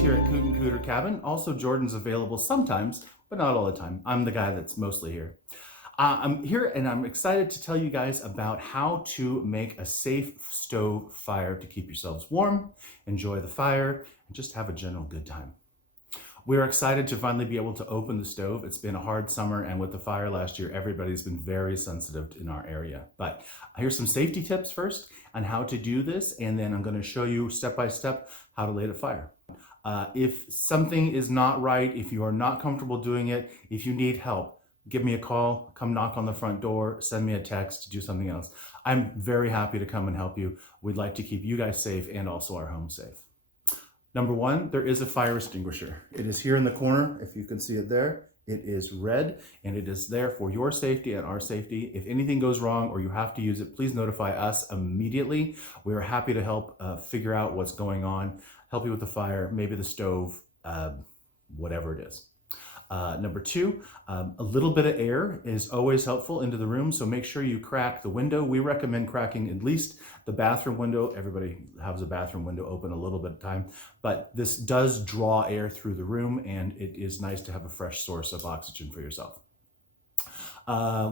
here at KootNKooterCabin. Also, Jordan's available sometimes, but not all the time. I'm the guy that's mostly here. I'm here and I'm excited to tell you guys about how to make a safe stove fire to keep yourselves warm, enjoy the fire, and just have a general good time. We're excited to finally be able to open the stove. It's been a hard summer, and with the fire last year, everybody's been very sensitive in our area. But here's some safety tips first on how to do this, and then I'm going to show you step by step how to light a fire. If something is not right, if you are not comfortable doing it, if you need help, give me a call, come knock on the front door, send me a text, do something else. I'm very happy to come and help you. We'd like to keep you guys safe and also our home safe. Number one, there is a fire extinguisher. It is here in the corner, if you can see it there. It is red, and it is there for your safety and our safety. If anything goes wrong or you have to use it, please notify us immediately. We are happy to help figure out what's going on, help you with the fire, maybe the stove, whatever it is. Number two, a little bit of air is always helpful into the room, so make sure you crack the window. We recommend cracking at least the bathroom window. Everybody has a bathroom window open a little bit of time, but this does draw air through the room, and it is nice to have a fresh source of oxygen for yourself.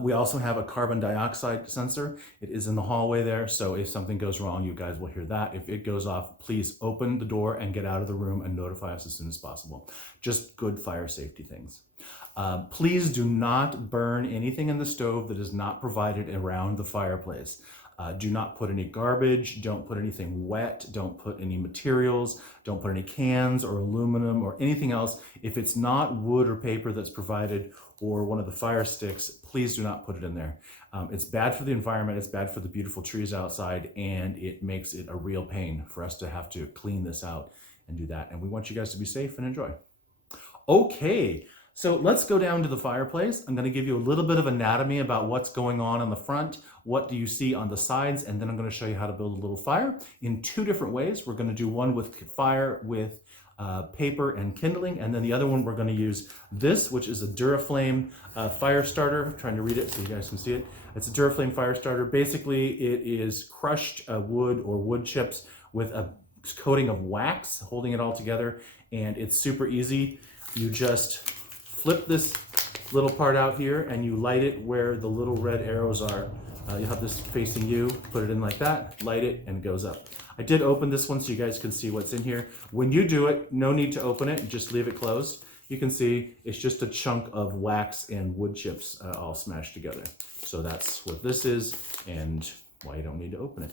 We also have a carbon dioxide sensor. It is in the hallway there, so if something goes wrong, you guys will hear that. If it goes off, please open the door and get out of the room and notify us as soon as possible. Just good fire safety things. Please do not burn anything in the stove that is not provided around the fireplace. Do not put any garbage, don't put anything wet, don't put any materials, don't put any cans or aluminum or anything else. If it's not wood or paper that's provided or one of the fire sticks, please do not put it in there. It's bad for the environment, it's bad for the beautiful trees outside, and it makes it a real pain for us to have to clean this out and do that. And we want you guys to be safe and enjoy. Okay. So let's go down to the fireplace. I'm going to give you a little bit of anatomy about what's going on the front, what do you see on the sides, and then I'm going to show you how to build a little fire in two different ways. We're going to do one with fire with paper and kindling, and then the other one we're going to use this, which is a Duraflame fire starter. I'm trying to read it so you guys can see it. It's a Duraflame fire starter. Basically, it is crushed wood or wood chips with a coating of wax holding it all together, and it's super easy. You just flip this little part out here and you light it where the little red arrows are. You have this facing you, put it in like that, light it, and it goes up. I did open this one so you guys can see what's in here. When you do it, no need to open it, just leave it closed. You can see it's just a chunk of wax and wood chips all smashed together. So that's what this is and why you don't need to open it.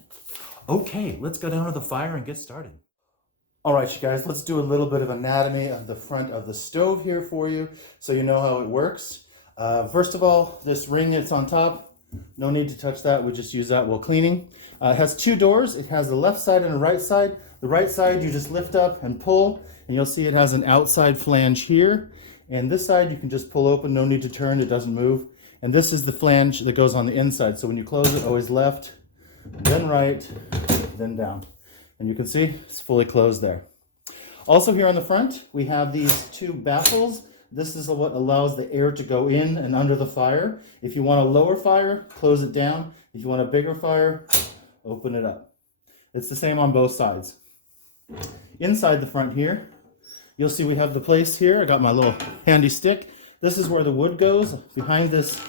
Okay, let's go down to the fire and get started. All right, you guys, let's do a little bit of anatomy of the front of the stove here for you so you know how it works. First of all, this ring that's on top, no need to touch that. We just use that while cleaning. It has two doors. It has the left side and the right side. The right side you just lift up and pull, and you'll see it has an outside flange here. And this side you can just pull open, no need to turn, it doesn't move. And this is the flange that goes on the inside. So when you close it, always left, then right, then down. And you can see it's fully closed there. Also here on the front, we have these two baffles. This is what allows the air to go in and under the fire. If you want a lower fire, close it down. If you want a bigger fire, open it up. It's the same on both sides. Inside the front here, you'll see we have the place here. I got my little handy stick. This is where the wood goes, behind this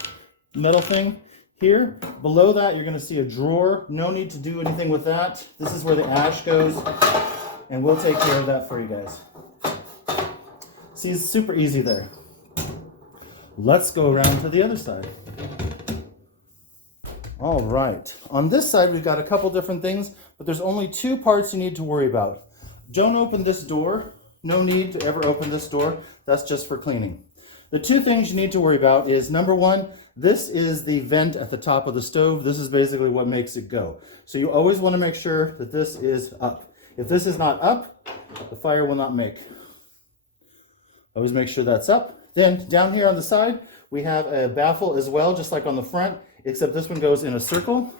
metal thing. Here, below that, you're going to see a drawer. No need to do anything with that. This is where the ash goes, and we'll take care of that for you guys. See, it's super easy there. Let's go around to the other side. All right. On this side, we've got a couple different things, but there's only two parts you need to worry about. Don't open this door. No need to ever open this door. That's just for cleaning. The two things you need to worry about is, number one, this is the vent at the top of the stove. This is basically what makes it go. So you always want to make sure that this is up. If this is not up, the fire will not make. Always make sure that's up. Then down here on the side, we have a baffle as well, just like on the front, except this one goes in a circle.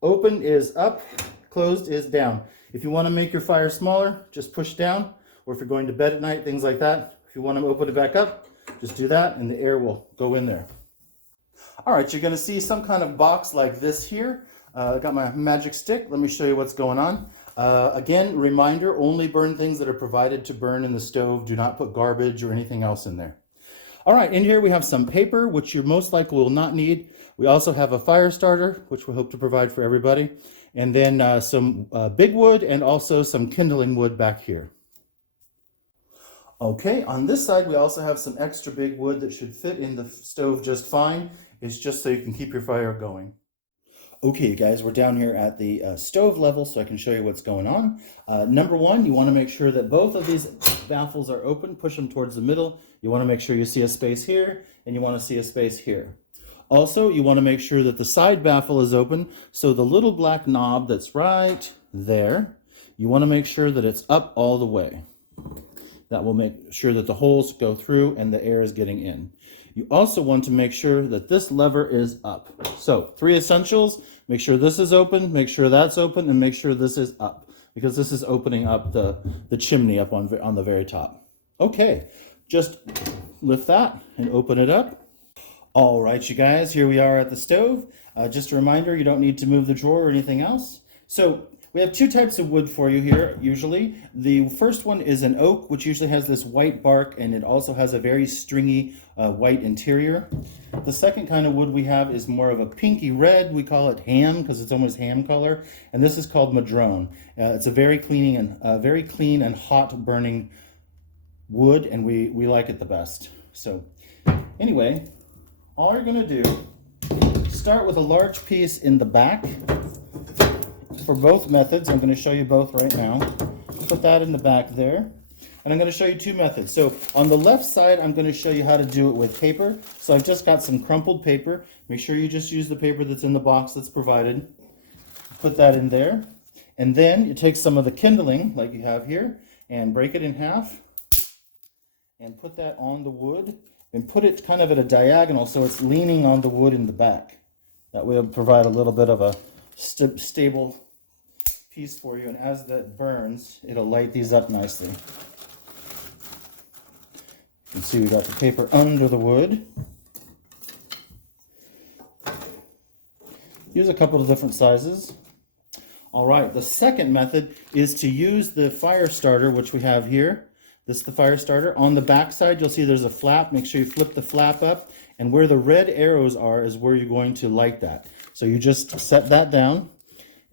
Open is up, closed is down. If you want to make your fire smaller, just push down, or if you're going to bed at night, things like that. If you want to open it back up, just do that and the air will go in there. All right, you're going to see some kind of box like this here. I got my magic stick. Let me show you what's going on. Again, reminder, only burn things that are provided to burn in the stove. Do not put garbage or anything else in there. All right, in here we have some paper, which you most likely will not need. We also have a fire starter, which we hope to provide for everybody. And then some big wood and also some kindling wood back here. Okay, on this side we also have some extra big wood that should fit in the stove just fine. It's just so you can keep your fire going. Okay, you guys, we're down here at the stove level so I can show you what's going on. Number one, you want to make sure that both of these baffles are open. Push them towards the middle. You want to make sure you see a space here and you want to see a space here. Also, you want to make sure that the side baffle is open. So the little black knob that's right there, you want to make sure that it's up all the way. That will make sure that the holes go through and the air is getting in. You also want to make sure that this lever is up. So 3 essentials: make sure this is open, make sure that's open, and make sure this is up, because this is opening up the chimney up on the very top. Okay, just lift that and open it up. All right, you guys, here we are at the stove. Just a reminder, you don't need to move the drawer or anything else. So we have 2 types of wood for you here, usually. The first one is an oak, which usually has this white bark, and it also has a very stringy white interior. The second kind of wood we have is more of a pinky red. We call it ham because it's almost ham color, and this is called madrone. It's a very clean and hot burning wood, and we like it the best. So anyway, all you're going to do, start with a large piece in the back. For both methods, I'm going to show you both right now. Put that in the back there. And I'm going to show you 2 methods. So on the left side, I'm going to show you how to do it with paper. So I've just got some crumpled paper. Make sure you just use the paper that's in the box that's provided. Put that in there. And then you take some of the kindling, like you have here, and break it in half. And put that on the wood. And put it kind of at a diagonal so it's leaning on the wood in the back. That will provide a little bit of a stable piece for you, and as that burns, it'll light these up nicely. You can see we got the paper under the wood. Use a couple of different sizes. All right, the second method is to use the fire starter, which we have here. This is the fire starter. On the back side, you'll see there's a flap. Make sure you flip the flap up, and where the red arrows are is where you're going to light that. So you just set that down,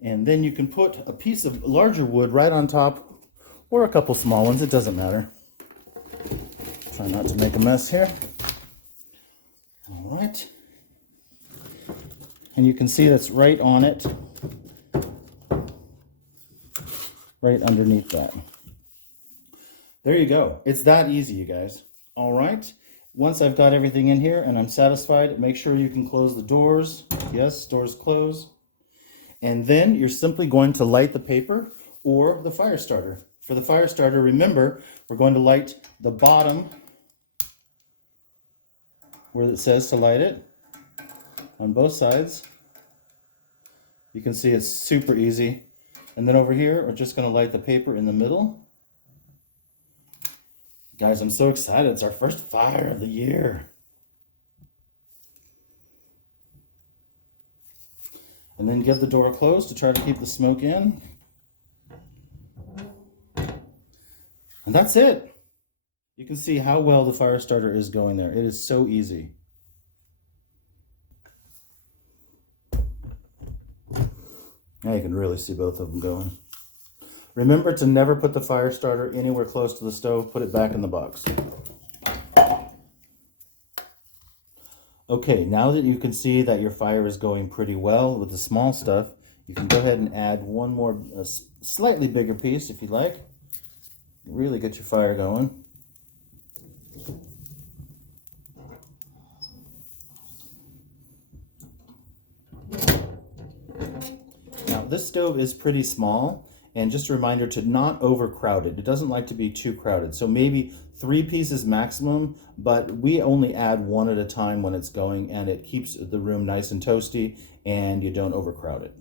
and then you can put a piece of larger wood right on top, or a couple small ones, it doesn't matter. Try not to make a mess here. All right. And you can see that's right on it, right underneath that. There you go. It's that easy, you guys. All right. Once I've got everything in here and I'm satisfied, make sure you can close the doors. Yes, doors close. And then you're simply going to light the paper or the fire starter. For the fire starter, remember, we're going to light the bottom where it says to light it on both sides. You can see it's super easy. And then over here, we're just going to light the paper in the middle. Guys, I'm so excited. It's our first fire of the year. And then give the door closed to try to keep the smoke in. And that's it. You can see how well the fire starter is going there. It is so easy. Now you can really see both of them going. Remember to never put the fire starter anywhere close to the stove. Put it back in the box. Okay, now that you can see that your fire is going pretty well with the small stuff, you can go ahead and add one more slightly bigger piece if you'd like. Really get your fire going. Now this stove is pretty small, and just a reminder to not overcrowd it. It doesn't like to be too crowded. So maybe 3 pieces maximum, but we only add 1 at a time when it's going, and it keeps the room nice and toasty, and you don't overcrowd it.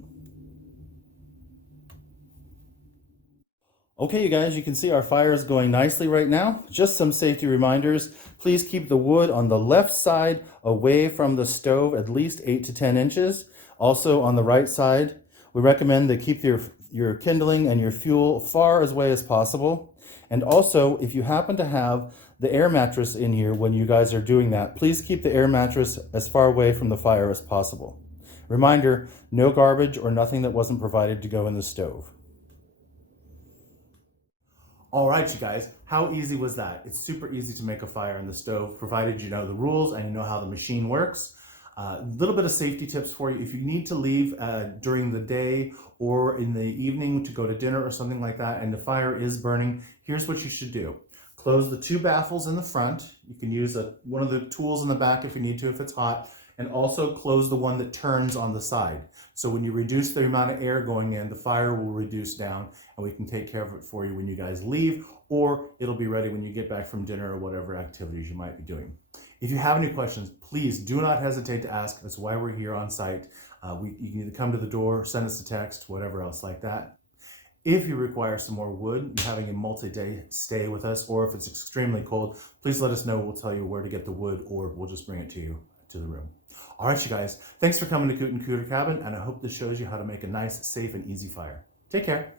Okay, you guys, you can see our fire is going nicely right now. Just some safety reminders. Please keep the wood on the left side away from the stove, at least 8 to 10 inches. Also on the right side, we recommend to keep your your kindling and your fuel far away as possible. And also, if you happen to have the air mattress in here when you guys are doing that, please keep the air mattress as far away from the fire as possible. Reminder, no garbage or nothing that wasn't provided to go in the stove. All right, you guys, how easy was that? It's super easy to make a fire in the stove, provided you know the rules and you know how the machine works. A little bit of safety tips for you. If you need to leave during the day or in the evening to go to dinner or something like that and the fire is burning, here's what you should do. Close the two baffles in the front. You can use one of the tools in the back if you need to, if it's hot, and also close the one that turns on the side. So when you reduce the amount of air going in, the fire will reduce down and we can take care of it for you when you guys leave, or it'll be ready when you get back from dinner or whatever activities you might be doing. If you have any questions, please do not hesitate to ask. That's why we're here on site. You can either come to the door, send us a text, whatever else like that. If you require some more wood, you're having a multi-day stay with us, or if it's extremely cold, please let us know. We'll tell you where to get the wood, or we'll just bring it to you to the room. All right, you guys, thanks for coming to KootNKooterCabin, and I hope this shows you how to make a nice, safe, and easy fire. Take care.